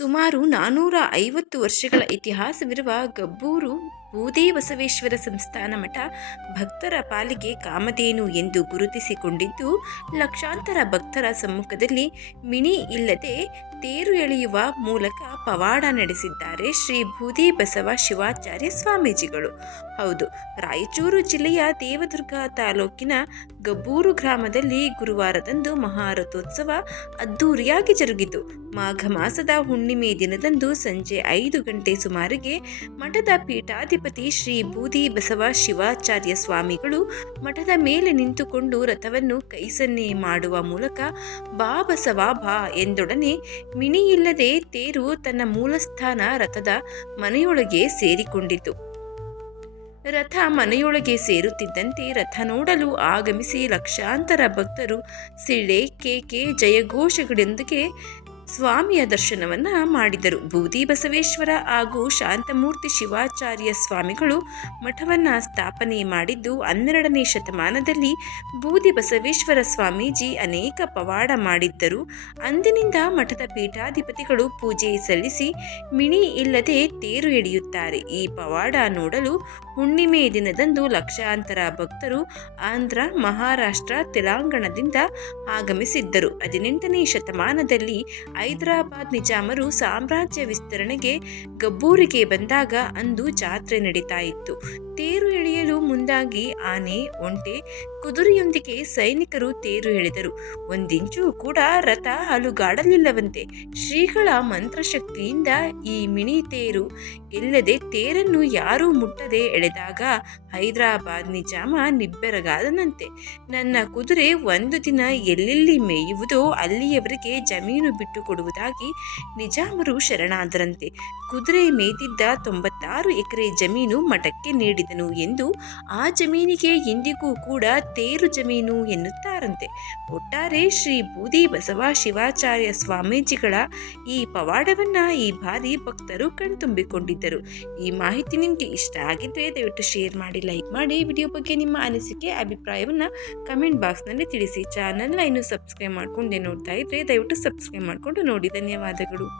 ಸುಮಾರು ನಾನ್ನೂರ ಐವತ್ತು ವರ್ಷಗಳ ಇತಿಹಾಸವಿರುವ ಗಬ್ಬೂರು ಬೂದಿ ಬಸವೇಶ್ವರ ಸಂಸ್ಥಾನ ಮಠ ಭಕ್ತರ ಪಾಲಿಗೆ ಕಾಮಧೇನು ಎಂದು ಗುರುತಿಸಿಕೊಂಡಿದ್ದು, ಲಕ್ಷಾಂತರ ಭಕ್ತರ ಸಮ್ಮುಖದಲ್ಲಿ ಮಿನಿ ಇಲ್ಲದೆ ತೇರು ಎಳೆಯುವ ಮೂಲಕ ಪವಾಡ ನಡೆಸಿದ್ದಾರೆ ಶ್ರೀ ಬೂದಿ ಬಸವ ಶಿವಾಚಾರ್ಯ ಸ್ವಾಮೀಜಿಗಳು. ಹೌದು, ರಾಯಚೂರು ಜಿಲ್ಲೆಯ ದೇವದುರ್ಗ ತಾಲೂಕಿನ ಗಬ್ಬೂರು ಗ್ರಾಮದಲ್ಲಿ ಗುರುವಾರದಂದು ಮಹಾರಥೋತ್ಸವ ಅದ್ದೂರಿಯಾಗಿ ಜರುಗಿತು. ಮಾಘ ಮಾಸದ ಹುಣ್ಣಿಮೆ ದಿನದಂದು ಸಂಜೆ ಐದು ಗಂಟೆ ಸುಮಾರಿಗೆ ಮಠದ ಪೀಠಾಧಿಪತಿ ಶ್ರೀ ಬೂದಿ ಬಸವ ಶಿವಾಚಾರ್ಯ ಸ್ವಾಮಿಗಳು ಮಠದ ಮೇಲೆ ನಿಂತುಕೊಂಡು ರಥವನ್ನು ಕೈಸನ್ನೆ ಮಾಡುವ ಮೂಲಕ ಬಾ ಬಸವ ಬಾ ಎಂದೊಡನೆ ಮಿಣಿಯಿಲ್ಲದೆ ತೇರು ತನ್ನ ಮೂಲಸ್ಥಾನ ರಥದ ಮನೆಯೊಳಗೆ ಸೇರಿಕೊಂಡಿತು. ರಥ ಮನೆಯೊಳಗೆ ಸೇರುತ್ತಿದ್ದಂತೆ ರಥ ನೋಡಲು ಆಗಮಿಸಿ ಲಕ್ಷಾಂತರ ಭಕ್ತರು ಸಿಳೆ ಕೇಕೆ ಜಯಘೋಷಗಳೊಂದಿಗೆ ಸ್ವಾಮಿಯ ದರ್ಶನವನ್ನ ಮಾಡಿದರು. ಬೂದಿ ಬಸವೇಶ್ವರ ಹಾಗೂ ಶಾಂತಮೂರ್ತಿ ಶಿವಾಚಾರ್ಯ ಸ್ವಾಮಿಗಳು ಮಠವನ್ನ ಸ್ಥಾಪನೆ ಮಾಡಿದ್ದು, ಹನ್ನೆರಡನೇ ಶತಮಾನದಲ್ಲಿ ಬೂದಿ ಬಸವೇಶ್ವರ ಸ್ವಾಮೀಜಿ ಅನೇಕ ಪವಾಡ ಮಾಡಿದ್ದರು. ಅಂದಿನಿಂದ ಮಠದ ಪೀಠಾಧಿಪತಿಗಳು ಪೂಜೆ ಸಲ್ಲಿಸಿ ಮಿಣಿ ಇಲ್ಲದೆ ತೇರು ಎಳೆಯುತ್ತಾರೆ ಈ ಪವಾಡ ನೋಡಲು ಹುಣ್ಣಿಮೆ ದಿನದಂದು ಲಕ್ಷಾಂತರ ಭಕ್ತರು ಆಂಧ್ರ, ಮಹಾರಾಷ್ಟ್ರ, ತೆಲಂಗಾಣದಿಂದ ಆಗಮಿಸಿದ್ದರು. ಹದಿನೆಂಟನೇ ಶತಮಾನದಲ್ಲಿ ಹೈದರಾಬಾದ್ ನಿಜಾಮರು ಸಾಮ್ರಾಜ್ಯ ವಿಸ್ತರಣೆಗೆ ಗಬ್ಬೂರಿಗೆ ಬಂದಾಗ ಅಂದು ಜಾತ್ರೆ ನಡೀತಾ ಇತ್ತು. ತೇರು ಎಳೆಯಲು ಆನೆ, ಒಂಟೆ ಕುದುರೆಯೊಂದಿಗೆ ಸೈನಿಕರು ತೇರು ಎಳೆದರು. ಒಂದಿಂಚು ಕೂಡ ರಥ ಅಲುಗಾಡಲಿಲ್ಲವಂತೆ ಶ್ರೀಗಳ ಮಂತ್ರಶಕ್ತಿಯಿಂದ ಈ ಮಿನಿ ತೇರು ಇಲ್ಲದೆ ತೇರನ್ನು ಯಾರೂ ಮುಟ್ಟದೆ ಎಳೆದಾಗ ಹೈದರಾಬಾದ್ ನಿಜಾಮ ನಿಬ್ಬೆರಗಾದನಂತೆ. ನನ್ನ ಕುದುರೆ ಒಂದು ದಿನ ಎಲ್ಲೆಲ್ಲಿ ಮೇಯುವುದೋ ಅಲ್ಲಿಯವರೆಗೆ ಜಮೀನು ಬಿಟ್ಟುಕೊಡುವುದಾಗಿ ನಿಜಾಮರು ಶರಣಾದರಂತೆ. ಕುದುರೆ ಮೇಯ್ದಿದ್ದ ತೊಂಬತ್ತಾರು ಎಕರೆ ಜಮೀನು ಮಠಕ್ಕೆ ನೀಡಿದನು ಎಂದು ಆ ಜಮೀನಿಗೆ ಇಂದಿಗೂ ಕೂಡ ತೇರು ಜಮೀನು ಎನ್ನುತ್ತಾರಂತೆ. ಒಟ್ಟಾರೆ ಶ್ರೀ ಬೂದಿ ಬಸವ ಶಿವಾಚಾರ್ಯ ಸ್ವಾಮೀಜಿಗಳ ಈ ಪವಾಡವನ್ನ ಈ ಬಾರಿ ಭಕ್ತರು ಕಣ್ತುಂಬಿಕೊಂಡಿದ್ದರು. ಈ ಮಾಹಿತಿ ನಿಮಗೆ ಇಷ್ಟ ಆಗಿದ್ರೆ ದಯವಿಟ್ಟು ಶೇರ್ ಮಾಡಿ, ಲೈಕ್ ಮಾಡಿ. ವಿಡಿಯೋ ಬಗ್ಗೆ ನಿಮ್ಮ ಅನಿಸಿಕೆ, ಅಭಿಪ್ರಾಯವನ್ನು ಕಮೆಂಟ್ ಬಾಕ್ಸ್ನಲ್ಲಿ ತಿಳಿಸಿ. ಚಾನಲ್ನ ಇನ್ನು ಸಬ್ಸ್ಕ್ರೈಬ್ ಮಾಡ್ಕೊಂಡೆ ನೋಡ್ತಾ ಇದ್ರೆ ದಯವಿಟ್ಟು ಸಬ್ಸ್ಕ್ರೈಬ್ ಮಾಡಿಕೊಂಡು ನೋಡಿ. ಧನ್ಯವಾದಗಳು.